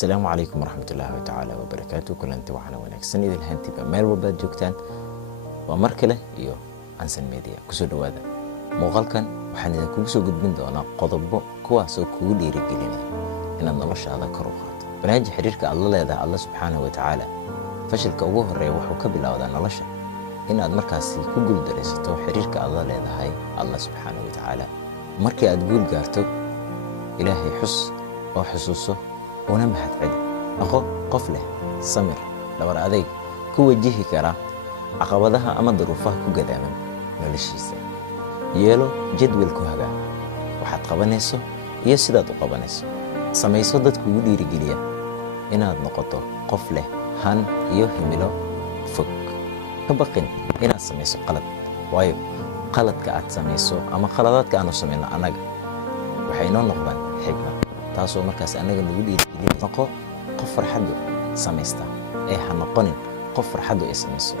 السلام عليكم ورحمة الله تعالى وبركاته. كلنتي waxaan wanaagsan idin hantiba meel walba joogtaan waa markale iyo Ansan Media kusoo dhawaada muuqaalkan waxaan idin kugu soo gudbin doonaa qodobo kuwaas oo kugu dhiirigelinaya inaad noloshaada kor u qaaddo barnaamij xiriirka aad la leedahay Allah subhanahu wa ta'ala fashilka ugu horeeya wuxuu ka bilowdaa nolosha inaad markaasi ku guuldareysato xiriirka aad la leedahay Allah subhanahu wa ta'ala markii aad guul gaarto ilaahay xus oo xusuuso una mahad celi aqo qof leh samir dabar adeeg ku wajihi kara caqabadaha ama duruufaha ku gadaaman noloshiisa yeelo jadwal ku haga waxaad qabanayso iyo sidaad u qabanayso samayso dadku ugu dhiirigeliya inaad noqoto qof leh han iyo himilo fog ka baqin inaad samayso qalad waayo qaladka aad samayso ama qaladaadka aanu samayno anaga waxay noo noqdaan xigmad taasoo markaas anaga nagu dhiirigelin noqo qof farxad samaysta ee ha noqonin qof farxad ay samayso